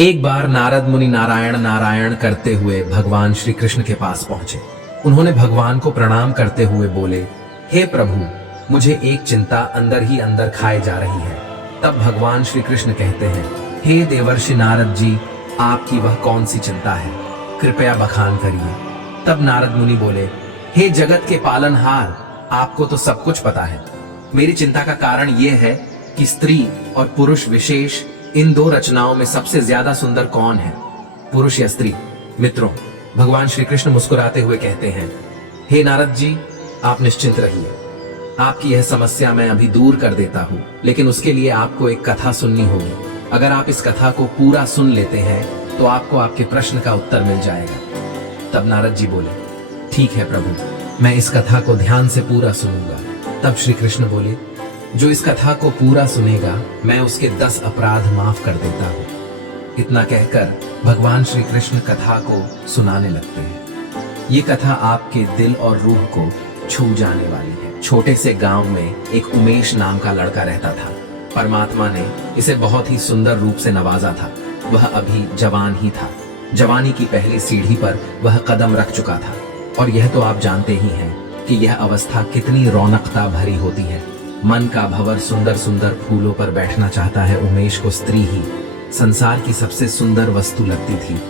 एक बार नारद मुनि नारायण नारायण करते हुए भगवान श्री कृष्ण के पास पहुंचे। उन्होंने भगवान को प्रणाम करते हुए बोले, हे प्रभु, मुझे एक चिंता अंदर ही अंदर खाए जा रही है। तब भगवान श्री कृष्ण कहते हैं, हे देवर्षि नारद जी, आपकी वह कौन सी चिंता है, कृपया बखान करिए। तब नारद मुनि बोले, हे जगत के पालनहार, आपको तो सब कुछ पता है। मेरी चिंता का कारण यह है कि स्त्री और पुरुष विशेष इन दो रचनाओं में सबसे ज्यादा सुंदर कौन है, पुरुष या स्त्री। मित्रों, भगवान श्री कृष्ण मुस्कुराते हुए कहते हैं, हे नारद जी, आप निश्चिंत रहिए। आपकी यह समस्या मैं अभी दूर कर देता हूँ, लेकिन उसके लिए आपको एक कथा सुननी होगी। अगर आप इस कथा को पूरा सुन लेते हैं तो आपको आपके प्रश्न का उत्तर मिल जाएगा। तब नारद जी बोले, ठीक है प्रभु, मैं इस कथा को ध्यान से पूरा सुनूंगा। तब श्री कृष्ण बोले, जो इस कथा को पूरा सुनेगा मैं उसके 10 अपराध माफ कर देता हूँ। इतना कहकर भगवान श्री कृष्ण कथा को सुनाने लगते हैं। ये कथा आपके दिल और रूह को छू जाने वाली है। छोटे से गांव में एक उमेश नाम का लड़का रहता था। परमात्मा ने इसे बहुत ही सुंदर रूप से नवाजा था। वह अभी जवान ही था। जवानी की पहली सीढ़ी पर वह कदम रख चुका था। और यह तो आप जानते ही हैं कि यह अवस्था कितनी रौनकता भरी होती है। मन का भंवर सुंदर सुंदर फूलों पर बैठना चाहता है। उमेश को स्त्री ही संसार की सबसे सुंदर वस्तु लगती थी।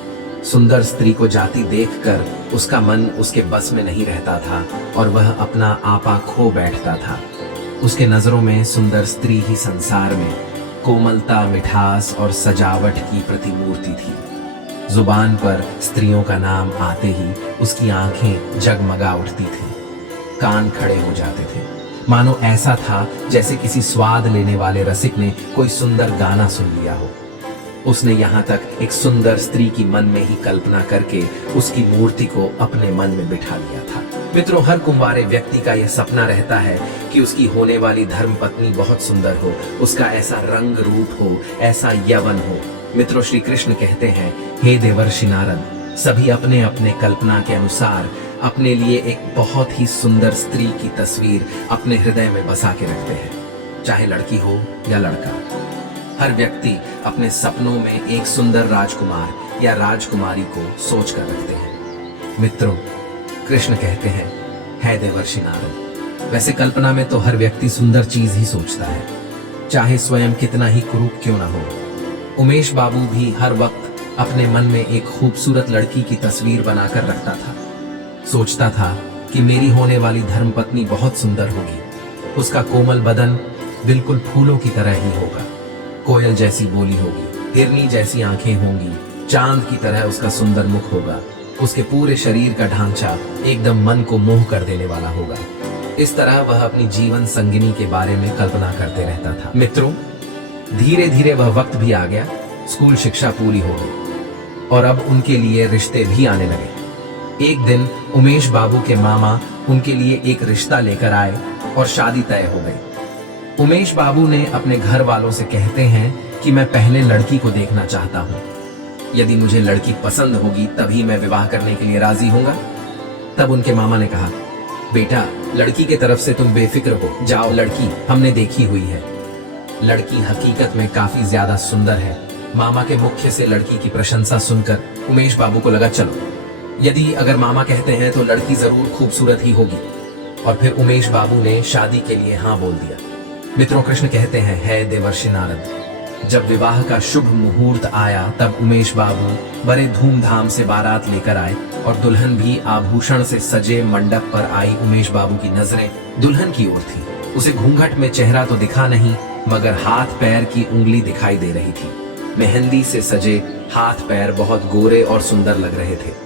सुंदर स्त्री को जाती देखकर उसका मन उसके बस में नहीं रहता था और वह अपना आपा खो बैठता था। उसके नजरों में सुंदर स्त्री ही संसार में कोमलता, मिठास और सजावट की प्रतिमूर्ति थी। जुबान पर स्त्रियों का नाम आते ही उसकी आंखें जगमगा उठती थीं, कान खड़े हो जाते थे। मानो ऐसा था जैसे किसी स्वाद लेने वाले रसिक ने कोई सुंदर गाना सुन लिया हो। उसने यहाँ तक एक सुंदर स्त्री की मन में ही कल्पना करके उसकी मूर्ति को अपने मन में बिठा लिया था। मित्रों, हर कुंवारे व्यक्ति का यह सपना रहता है कि उसकी होने वाली धर्म पत्नी बहुत सुंदर हो, उसका ऐसा रंग रूप हो, ऐसा यौवन हो। मित्रों, श्री कृष्ण कहते हैं, हे देवर्षि नारद, सभी अपने अपने कल्पना के अनुसार अपने लिए एक बहुत ही सुंदर स्त्री की तस्वीर अपने हृदय में बसा के रखते हैं, चाहे लड़की हो या लड़का। हर व्यक्ति अपने सपनों में एक सुंदर राजकुमार या राजकुमारी को सोच कर रखते हैं। मित्रों, कृष्ण कहते हैं, है देवर्षि नारद, वैसे कल्पना में तो हर व्यक्ति सुंदर चीज ही सोचता है, चाहे स्वयं कितना ही कुरूप क्यों ना हो। उमेश बाबू भी हर वक्त अपने मन में एक खूबसूरत लड़की की तस्वीर बनाकर रखता था। सोचता था कि मेरी होने वाली धर्मपत्नी बहुत सुंदर होगी। उसका कोमल बदन बिल्कुल फूलों की तरह ही होगा, कोयल जैसी बोली होगी, हिरनी जैसी आंखें होंगी, चांद की तरह उसका सुंदर मुख होगा। उसके पूरे शरीर का ढांचा एकदम मन को मोह कर देने वाला होगा। इस तरह वह अपनी जीवन संगिनी के बारे में कल्पना करते रहता था। मित्रों, धीरे धीरे वह वक्त भी आ गया। स्कूल शिक्षा पूरी हो गई और अब उनके लिए रिश्ते भी आने लगे। एक दिन उमेश बाबू के मामा उनके लिए एक रिश्ता लेकर आए और शादी तय हो गई। उमेश बाबू ने अपने घर वालों से कहते हैं कि मैं पहले लड़की को देखना चाहता हूँ। यदि मुझे लड़की पसंद होगी तभी मैं विवाह करने के लिए राजी होऊंगा। तब उनके मामा ने कहा, बेटा, लड़की के तरफ से तुम बेफिक्र हो जाओ, लड़की हमने देखी हुई है। लड़की हकीकत में काफी ज्यादा सुंदर है। मामा के मुख से लड़की की प्रशंसा सुनकर उमेश बाबू को लगा, चलो, यदि अगर मामा कहते हैं तो लड़की जरूर खूबसूरत ही होगी। और फिर उमेश बाबू ने शादी के लिए हाँ बोल दिया। मित्रों, कृष्ण कहते हैं, है देवर्षि नारद, जब विवाह का शुभ मुहूर्त आया तब उमेश बाबू बड़े धूमधाम से बारात लेकर आए और दुल्हन भी आभूषण से सजे मंडप पर आई। उमेश बाबू की नजरें दुल्हन की ओर थी। उसे घूंघट में चेहरा तो दिखा नहीं, मगर हाथ पैर की उंगली दिखाई दे रही थी। मेहंदी से सजे हाथ पैर बहुत गोरे और सुंदर लग रहे थे।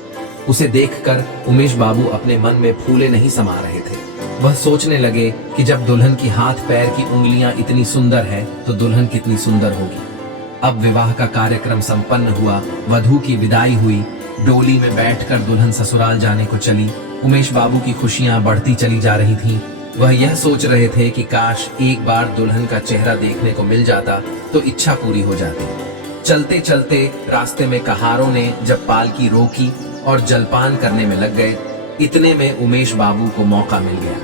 उसे देखकर उमेश बाबू अपने मन में फूले नहीं समा रहे थे। वह सोचने लगे कि जब दुल्हन की हाथ पैर की उंगलियां इतनी सुंदर है तो दुल्हन कितनी सुंदर होगी। अब विवाह का कार्यक्रम संपन्न हुआ। वधू की विदाई हुई। डोली में बैठकर दुल्हन ससुराल जाने को चली। उमेश बाबू की खुशियां बढ़ती चली जा रही थीं। वह यह सोच रहे थे कि काश एक बार दुल्हन का चेहरा देखने को मिल जाता तो इच्छा पूरी हो जाती। चलते चलते रास्ते में कहारों ने जब पालकी रोकी और जलपान करने में लग गए, इतने में उमेश बाबू को मौका मिल गया।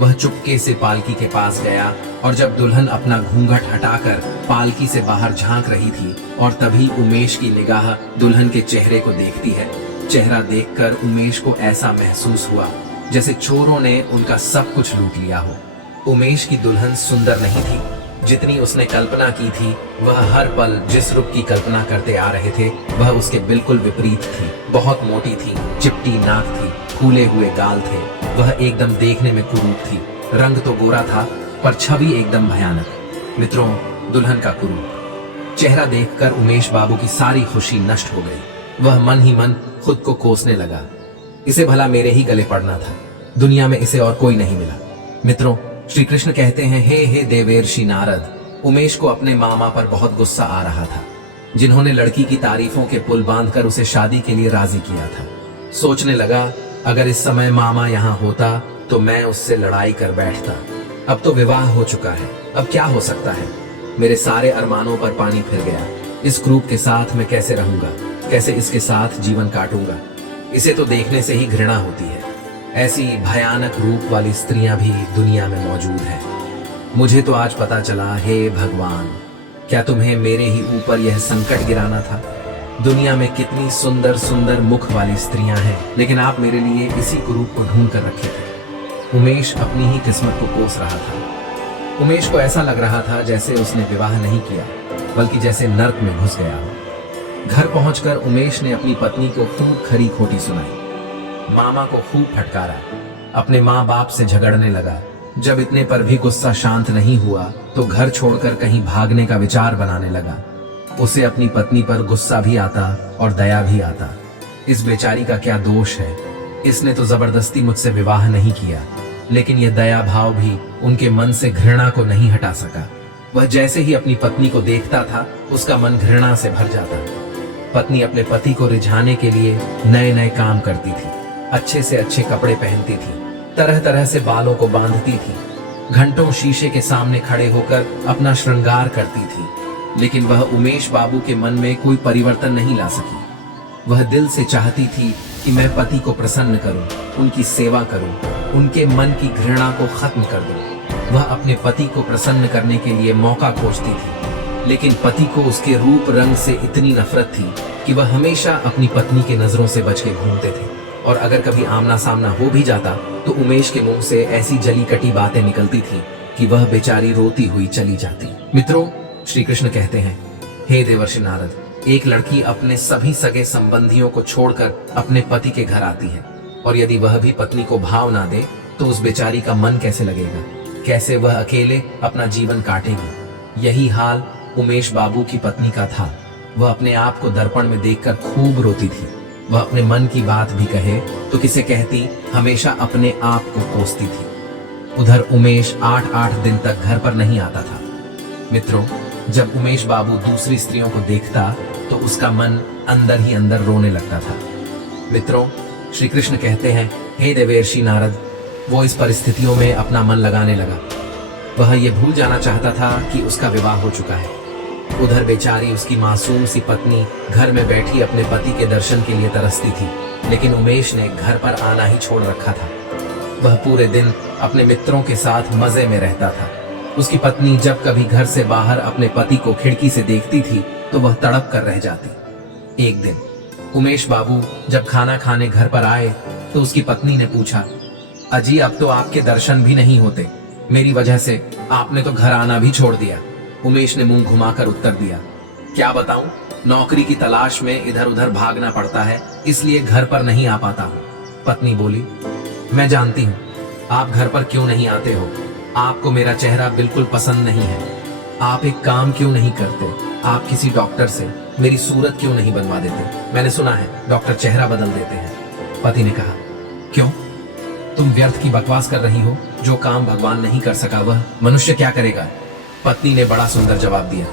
वह चुपके से पालकी के पास गया और जब दुल्हन अपना घूंघट हटाकर पालकी से बाहर झांक रही थी और तभी उमेश की निगाह दुल्हन के चेहरे को देखती है। चेहरा देखकर उमेश को ऐसा महसूस हुआ जैसे चोरों ने उनका सब कुछ लूट लिया हो। उमेश की दुल्हन सुंदर नहीं थी जितनी उसने कल्पना की थी। वह हर पल जिस रूप की कल्पना करते आ रहे थे वह उसके बिल्कुल विपरीत थी। बहुत मोटी थी, चिपटी नाक थी, फूले हुए गाल थे। वह एकदम देखने में कुरूप थी। रंग तो गोरा था पर छवि एकदम भयानक। मित्रों, दुल्हन का कुरूप चेहरा देखकर उमेश बाबू की सारी खुशी नष्ट हो गई। वह मन ही मन खुद को कोसने लगा, इसे भला मेरे ही गले पड़ना था, दुनिया में इसे और कोई नहीं मिला। मित्रों, श्री कृष्ण कहते हैं, हे देवर्षि नारद, उमेश को अपने मामा पर बहुत गुस्सा आ रहा था जिन्होंने लड़की की तारीफों के पुल बांधकर उसे शादी के लिए राजी किया था। सोचने लगा, अगर इस समय मामा यहाँ होता तो मैं उससे लड़ाई कर बैठता। अब तो विवाह हो चुका है, अब क्या हो सकता है। मेरे सारे अरमानों पर पानी फिर गया। इस क्रूप के साथ मैं कैसे रहूंगा, कैसे इसके साथ जीवन काटूंगा। इसे तो देखने से ही घृणा होती है। ऐसी भयानक रूप वाली स्त्रियां भी दुनिया में मौजूद हैं। मुझे तो आज पता चला, हे भगवान, क्या तुम्हें मेरे ही ऊपर यह संकट गिराना था। दुनिया में कितनी सुंदर सुंदर मुख वाली स्त्रियां हैं, लेकिन आप मेरे लिए इसी कुरूप को ढूंढ कर रखे थे। उमेश अपनी ही किस्मत को कोस रहा था। उमेश को ऐसा लग रहा था जैसे उसने विवाह नहीं किया, बल्कि जैसे नर्क में घुस गया हो। घर पहुंचकर उमेश ने अपनी पत्नी को खूब खरी खोटी सुनाई, मामा को खूब फटकारा, अपने माँ बाप से झगड़ने लगा। जब इतने पर भी गुस्सा शांत नहीं हुआ तो घर छोड़कर कहीं भागने का विचार बनाने लगा। उसे अपनी पत्नी पर गुस्सा भी आता और दया भी आता। इस बेचारी का क्या दोष है, इसने तो जबरदस्ती मुझसे विवाह नहीं किया, लेकिन यह दया भाव भी उनके मन से घृणा को नहीं हटा सका। वह जैसे ही अपनी पत्नी को देखता था उसका मन घृणा से भर जाता। पत्नी अपने पति को रिझाने के लिए नए नए काम करती थी, अच्छे से अच्छे कपड़े पहनती थी, तरह तरह से बालों को बांधती थी, घंटों शीशे के सामने खड़े होकर अपना श्रृंगार करती थी, लेकिन वह उमेश बाबू के मन में कोई परिवर्तन नहीं ला सकी। वह दिल से चाहती थी कि मैं पति को प्रसन्न करूं, उनकी सेवा करूं, उनके मन की घृणा को खत्म कर दूं। वह अपने पति को प्रसन्न करने के लिए मौका खोजती थी, लेकिन पति को उसके रूप रंग से इतनी नफरत थी कि वह हमेशा अपनी पत्नी के नजरों से बच के घूमते थे। और अगर कभी आमना सामना हो भी जाता तो उमेश के मुंह से ऐसी जली कटी बातें निकलती थी कि वह बेचारी रोती हुई चली जाती। मित्रों, श्री कृष्ण कहते हैं, हे देवर्षि नारद, एक लड़की अपने सभी सगे संबंधियों को छोड़कर अपने पति के घर आती है, और यदि वह भी पत्नी को भाव ना दे तो उस बेचारी का मन कैसे लगेगा, कैसे वह अकेले अपना जीवन काटेगी। यही हाल उमेश बाबू की पत्नी का था। वह अपने आप को दर्पण में देखकर खूब रोती थी। वह अपने मन की बात भी कहे तो किसे कहती, हमेशा अपने आप को कोसती थी। उधर उमेश 8-8 दिन तक घर पर नहीं आता था। मित्रों, जब उमेश बाबू दूसरी स्त्रियों को देखता तो उसका मन अंदर ही अंदर रोने लगता था। मित्रों, श्री कृष्ण कहते हैं, हे देवर्षि नारद, वो इस परिस्थितियों में अपना मन लगाने लगा। वह ये भूल जाना चाहता था कि उसका विवाह हो चुका है। उधर बेचारी उसकी मासूम सी पत्नी घर में बैठी अपने पति के दर्शन के लिए तरसती थी, लेकिन उमेश ने घर पर आना ही छोड़ रखा था। वह पूरे दिन अपने मित्रों के साथ मजे में रहता था। उसकी पत्नी जब कभी घर से बाहर अपने पति को खिड़की से देखती थी तो वह तड़प कर रह जाती। एक दिन उमेश बाबू जब खाना खाने घर पर आए तो उसकी पत्नी ने पूछा, अजी, अब तो आपके दर्शन भी नहीं होते, मेरी वजह से आपने तो घर आना भी छोड़ दिया। उमेश ने मुंह घुमाकर उत्तर दिया, क्या बताऊं, नौकरी की तलाश में इधर उधर भागना पड़ता है, इसलिए घर पर नहीं आ पाता हूं। पत्नी बोली, मैं जानती हूं आप घर पर क्यों नहीं आते हो, आपको मेरा चेहरा बिल्कुल पसंद नहीं है। आप एक काम क्यों नहीं करते, आप किसी डॉक्टर से मेरी सूरत क्यों नहीं बनवा देते, मैंने सुना है डॉक्टर चेहरा बदल देते हैं। पति ने कहा, क्यों, तुम व्यर्थ की बकवास कर रही हो, जो काम भगवान नहीं कर सका वह मनुष्य क्या करेगा। पत्नी ने बड़ा सुंदर जवाब दिया,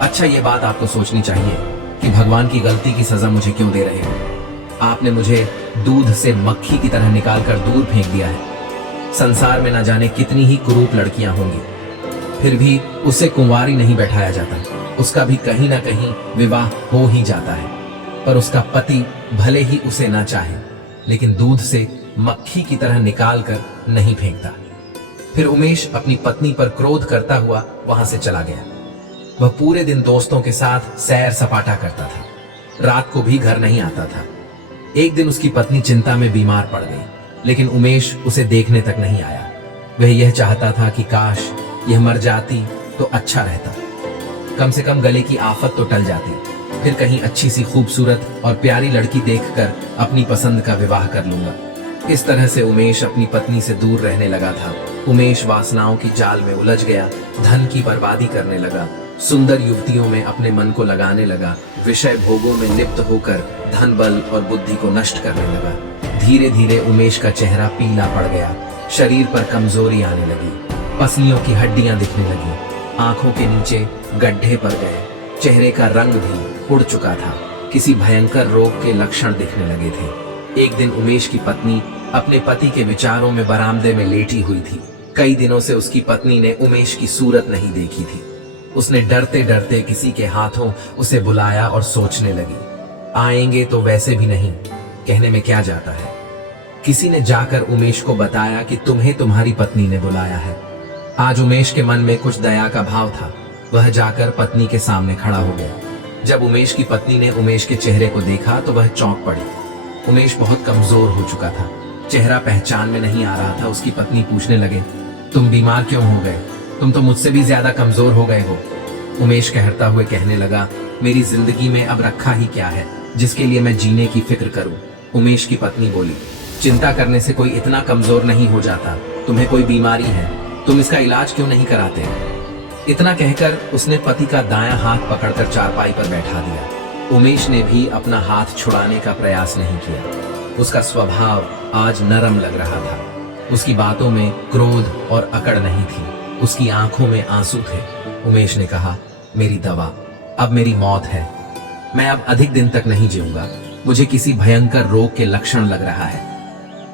अच्छा, ये बात आपको सोचनी चाहिए कि भगवान की गलती की सजा मुझे क्यों दे रहे हो। आपने मुझे दूध से मक्खी की तरह निकालकर दूर फेंक दिया है। संसार में न जाने कितनी ही कुरूप लड़कियां होंगी, फिर भी उसे कुंवारी नहीं बैठाया जाता। उसका भी कहीं ना कहीं विवाह हो ही जाता है, पर उसका पति भले ही उसे ना चाहे, लेकिन दूध से मक्खी की तरह निकाल कर नहीं फेंकता। फिर उमेश अपनी पत्नी पर क्रोध करता हुआ वहां से चला गया। वह पूरे दिन दोस्तों के साथ सैर सपाटा करता था, रात को भी घर नहीं आता था। एक दिन उसकी पत्नी चिंता में बीमार पड़ गई, लेकिन उमेश उसे देखने तक नहीं आया। वह यह चाहता था कि काश यह मर जाती तो अच्छा रहता, कम से कम गले की आफत तो टल जाती, फिर कहीं अच्छी सी खूबसूरत और प्यारी लड़की देखकर अपनी पसंद का विवाह कर लूंगा। इस तरह से उमेश अपनी पत्नी से दूर रहने लगा था। उमेश वासनाओं की जाल में उलझ गया, धन की बर्बादी करने लगा, सुंदर युवतियों में अपने मन को लगाने लगा, विषय भोगों में लिप्त होकर धन बल और बुद्धि को नष्ट करने लगा। धीरे धीरे उमेश का चेहरा पीला पड़ गया, शरीर पर कमजोरी आने लगी, पसलियों की हड्डियां दिखने लगी, आंखों के नीचे गड्ढे पड़ गए, चेहरे का रंग भी उड़ चुका था, किसी भयंकर रोग के लक्षण दिखने लगे थे। एक दिन उमेश की पत्नी अपने पति के विचारों में बरामदे में लेटी हुई थी। कई दिनों से उसकी पत्नी ने उमेश की सूरत नहीं देखी थी। उसने डरते डरते किसी के हाथों उसे बुलाया और सोचने लगी, आएंगे तो वैसे भी नहीं, कहने में क्या जाता है। किसी ने जाकर उमेश को बताया कि तुम्हें तुम्हारी पत्नी ने बुलाया है। आज उमेश के मन में कुछ दया का भाव था। वह जाकर पत्नी के सामने खड़ा हो गया। जब उमेश की पत्नी ने उमेश के चेहरे को देखा तो वह चौंक पड़ी। उमेश बहुत कमजोर हो चुका था, चेहरा पहचान में नहीं आ रहा था। उसकी पत्नी पूछने लगे, तुम बीमार क्यों हो गए? तुम तो मुझसे भी ज्यादा कमजोर हो गए हो। उमेश कहता हुए कहने लगा, मेरी जिंदगी में अब रखा ही क्या है जिसके लिए मैं जीने की फिक्र करूं। उमेश की पत्नी बोली, चिंता करने से कोई इतना कमजोर नहीं हो जाता, तुम्हें कोई बीमारी है, तुम इसका इलाज क्यों नहीं कराते? इतना कहकर उसने पति का दायां हाथ पकड़कर चारपाई पर बैठा दिया। उमेश ने भी अपना हाथ छुड़ाने का प्रयास नहीं किया। उसका स्वभाव आज नरम लग रहा था। उसकी बातों में क्रोध और अकड़ नहीं थी, उसकी आंखों में आंसू थे। उमेश ने कहा, मेरी दवा, अब मेरी मौत है। मैं अब अधिक दिन तक नहीं जीऊंगा, मुझे किसी भयंकर रोग के लक्षण लग रहा है।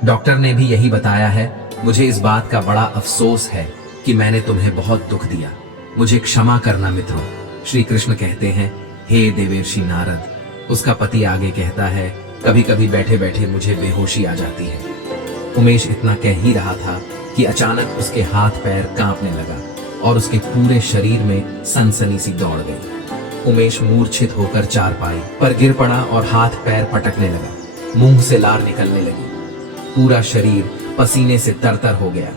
डॉक्टर ने भी यही बताया है। मुझे इस बात का बड़ा अफसोस है कि मैंने तुम्हें बहुत दुख दिया, मुझे क्षमा करना मित्रों। श्री कृष्ण कहते हैं, हे देवर्षि नारद। उसका पति आगे कहता है, कभी कभी बैठे बैठे मुझे बेहोशी आ जाती है। उमेश इतना कह ही रहा था कि अचानक उसके हाथ पैर कांपने लगा और उसके पूरे शरीर में सनसनी सी दौड़ गई। उमेश मूर्छित होकर चारपाई पर गिर पड़ा और हाथ पैर पटकने लगा, मुंह से लार निकलने लगी, पूरा शरीर पसीने से तरतर हो गया।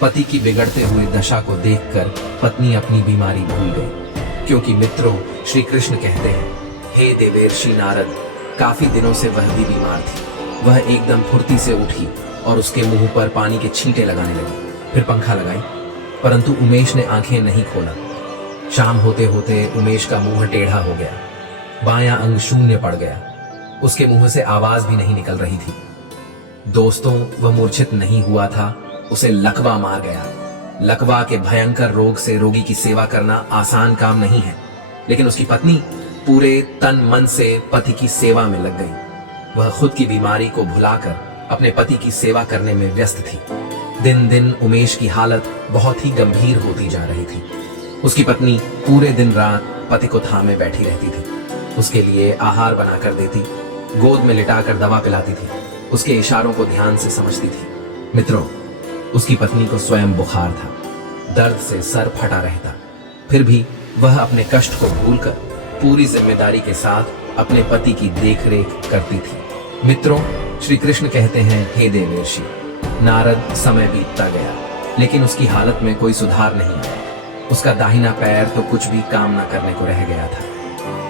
पति की बिगड़ते हुए दशा को देखकर पत्नी अपनी बीमारी भूल गई, क्योंकि मित्रों श्री कृष्ण कहते हैं, हे देवर्षि नारद, काफी दिनों से वह भी बीमार थी। वह एकदम फुर्ती से उठी और उसके मुंह पर पानी के छींटे लगाने लगी, फिर पंखा लगाई, परंतु उमेश ने आंखें नहीं खोला। शाम होते होते उमेश का मुंह टेढ़ा हो गया, बायां अंग शून्य पड़ गया, उसके मुंह से आवाज भी नहीं निकल रही थी। दोस्तों, वह मूर्छित नहीं हुआ था, उसे लकवा मार गया। लकवा के भयंकर रोग से रोगी की सेवा करना आसान काम नहीं है, लेकिन उसकी पत्नी पूरे तन मन से पति की सेवा में लग गई। वह खुद की बीमारी को भुलाकर अपने पति की सेवा करने में व्यस्त थी। दिन दिन उमेश की हालत बहुत ही गंभीर होती जा रही थी। उसकी पत्नी पूरे दिन रात पति को थामे बैठी रहती थी, उसके लिए आहार बनाकर देती, गोद में लिटाकर दवा पिलाती थी, उसके इशारों को ध्यान से समझती थी। मित्रों, उसकी पत्नी को स्वयं बुखार था, दर्द से सर फटा रहता, फिर भी वह अपने कष्ट को भूलकर पूरी जिम्मेदारी के साथ अपने पति की देखरेख करती थी। मित्रों, श्री कृष्ण कहते हैं, हे देवर्षि नारद, समय बीतता गया, लेकिन उसकी हालत में कोई सुधार नहीं आया। उसका दाहिना पैर तो कुछ भी काम न करने को रह गया था।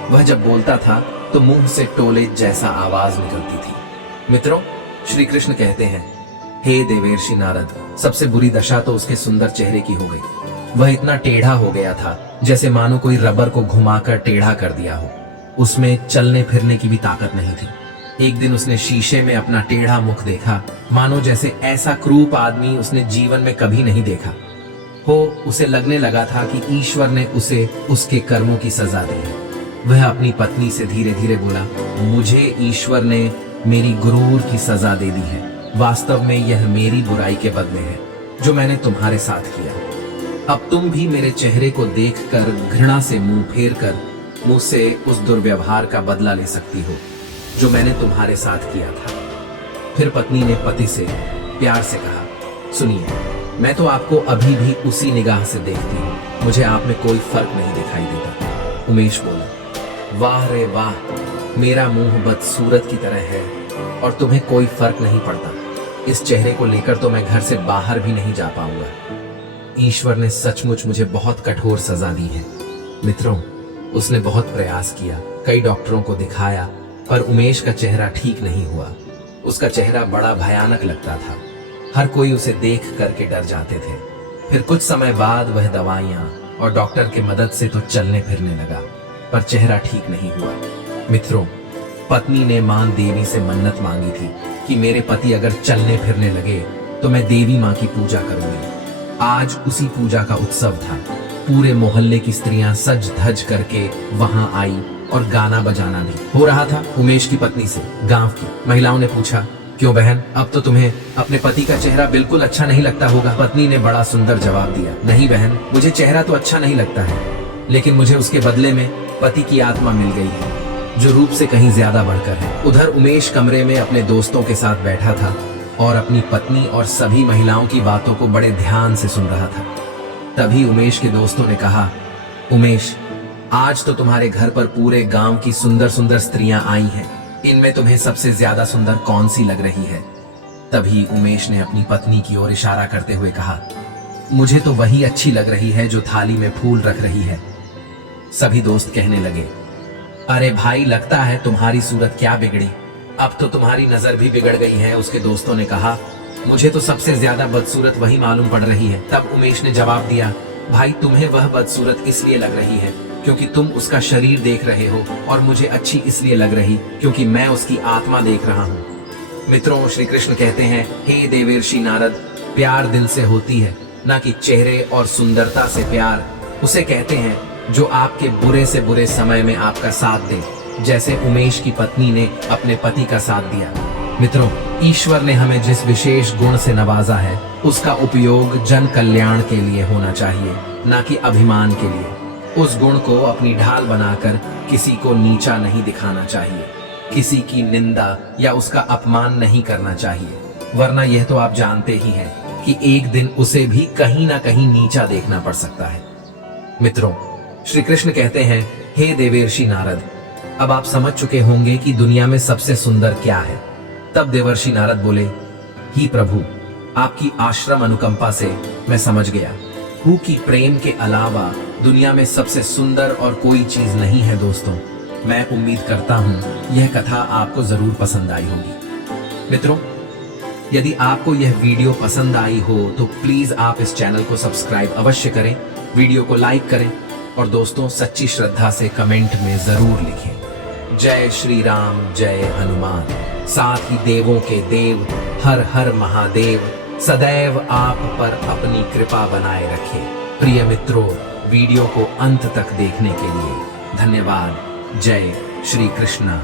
वह जब बोलता था तो मुंह से टोले जैसा आवाज निकलती थी। मित्रों, श्री कृष्ण कहते हैं, हे देवर्षि नारद, सबसे बुरी दशा तो उसके सुंदर चेहरे की हो गई। वह इतना टेढ़ा हो गया था जैसे मानो कोई रबर को घुमाकर टेढ़ा कर दिया हो। उसमें चलने फिरने की भी ताकत नहीं थी। एक दिन उसने शीशे में अपना टेढ़ा मुख देखा, मानो जैसे ऐसा क्रूप आदमी उसने जीवन में कभी नहीं देखा हो। उसे लगने लगा था कि ईश्वर ने उसे उसके कर्मों की सजा दी है। वह अपनी पत्नी से धीरे धीरे बोला, मुझे ईश्वर ने मेरी गुरूर की सजा दे दी है। वास्तव में यह मेरी बुराई के बदले है जो मैंने तुम्हारे साथ किया। अब तुम भी मेरे चेहरे को देखकर घृणा से मुंह फेर कर मुझसे उस दुर्व्यवहार का बदला ले सकती हो जो मैंने तुम्हारे साथ किया था। फिर पत्नी ने पति से प्यार से कहा, सुनिए, मैं तो आपको अभी भी उसी निगाह से देखती हूँ, मुझे आप में कोई फर्क नहीं दिखाई देता। उमेश बोला, वाह रे वाह, मेरा मुंह बदसूरत की तरह है और तुम्हें कोई फर्क नहीं पड़ता। इस चेहरे को लेकर तो मैं घर से बाहर भी नहीं जा पाऊंगा। ईश्वर ने सचमुच मुझे बहुत कठोर सजा दी है। मित्रों, उसने बहुत प्रयास किया, कई डॉक्टरों को दिखाया, पर उमेश का चेहरा ठीक नहीं हुआ। उसका चेहरा बड़ा भयानक लगता था। हर कोई उसे देख करके डर जाते थे। फिर कुछ समय बाद वह दवाइयां और डॉक्टर की मदद से तो चलने फिरने लगा, पर चेहरा ठीक नहीं हुआ। मित्रों, पत्नी ने मां देवी से मन्नत मांगी थी कि मेरे पति अगर चलने फिरने लगे तो मैं देवी मां की पूजा करूंगी। आज उसी पूजा का उत्सव था। पूरे मोहल्ले की स्त्रियां सज धज करके वहां आई और गाना बजाना भी हो रहा था। उमेश की पत्नी से गांव की महिलाओं ने पूछा, क्यों बहन, अब तो तुम्हें अपने पति का चेहरा बिल्कुल अच्छा नहीं लगता होगा। पत्नी ने बड़ा सुंदर जवाब दिया, नहीं बहन, मुझे चेहरा तो अच्छा नहीं लगता है, लेकिन मुझे उसके बदले में पति की आत्मा मिल गई है, जो रूप से कहीं ज्यादा बढ़कर है। उधर उमेश कमरे में अपने दोस्तों के साथ बैठा था और अपनी पत्नी और सभी महिलाओं की बातों को बड़े ध्यान से सुन रहा था। तभी उमेश के दोस्तों ने कहा, उमेश, आज तो तुम्हारे घर पर पूरे गांव की सुंदर सुंदर स्त्रियां आई हैं, इनमें तुम्हें सबसे ज्यादा सुंदर कौन सी लग रही है? तभी उमेश ने अपनी पत्नी की ओर इशारा करते हुए कहा, मुझे तो वही अच्छी लग रही है जो थाली में फूल रख रही है। सभी दोस्त कहने लगे, अरे भाई, लगता है तुम्हारी सूरत क्या बिगड़ी, अब तो तुम्हारी नजर भी बिगड़ गई है। उसके दोस्तों ने कहा, मुझे तो सबसे ज्यादा बदसूरत वही मालूम पड़ रही है। तब उमेश ने जवाब दिया, भाई, तुम्हें वह बदसूरत इसलिए लग रही है क्योंकि तुम उसका शरीर देख रहे हो और मुझे अच्छी इसलिए लग रही क्योंकि मैं उसकी आत्मा देख रहा हूँ। मित्रों, श्री कृष्ण कहते हैं, हे देवर्षि नारद, प्यार दिल से होती है, ना कि चेहरे और सुंदरता से। प्यार उसे कहते हैं जो आपके बुरे से बुरे समय में आपका साथ दे, जैसे उमेश की पत्नी ने अपने पति का साथ दिया। मित्रों, ईश्वर ने हमें जिस विशेष गुण से नवाजा है उसका उपयोग जन कल्याण के लिए होना चाहिए, ना कि अभिमान के लिए। उस गुण को अपनी ढाल बनाकर किसी को नीचा नहीं दिखाना चाहिए, किसी की निंदा या उसका अपमान नहीं करना चाहिए, वरना यह तो आप जानते ही हैं कि एक दिन उसे भी कहीं ना कहीं नीचा देखना पड़ सकता है। मित्रों, श्री कृष्ण कहते हैं, हे देवर्षि नारद, अब आप समझ चुके होंगे कि दुनिया में सबसे सुंदर क्या है। तब देवर्षि नारद बोले, ही प्रभु, आपकी आश्रम अनुकंपा से मैं समझ गया हूँ कि प्रेम के अलावा दुनिया में सबसे सुंदर और कोई चीज नहीं है। दोस्तों, मैं उम्मीद करता हूँ यह कथा आपको जरूर पसंद आई होगी। मित्रों, यदि आपको यह वीडियो पसंद आई हो तो प्लीज आप इस चैनल को सब्सक्राइब अवश्य करें, वीडियो को लाइक करें और दोस्तों, सच्ची श्रद्धा से कमेंट में जरूर लिखें, जय श्री राम, जय हनुमान। साथ ही देवों के देव हर हर महादेव सदैव आप पर अपनी कृपा बनाए रखे। प्रिय मित्रों, वीडियो को अंत तक देखने के लिए धन्यवाद। जय श्री कृष्ण।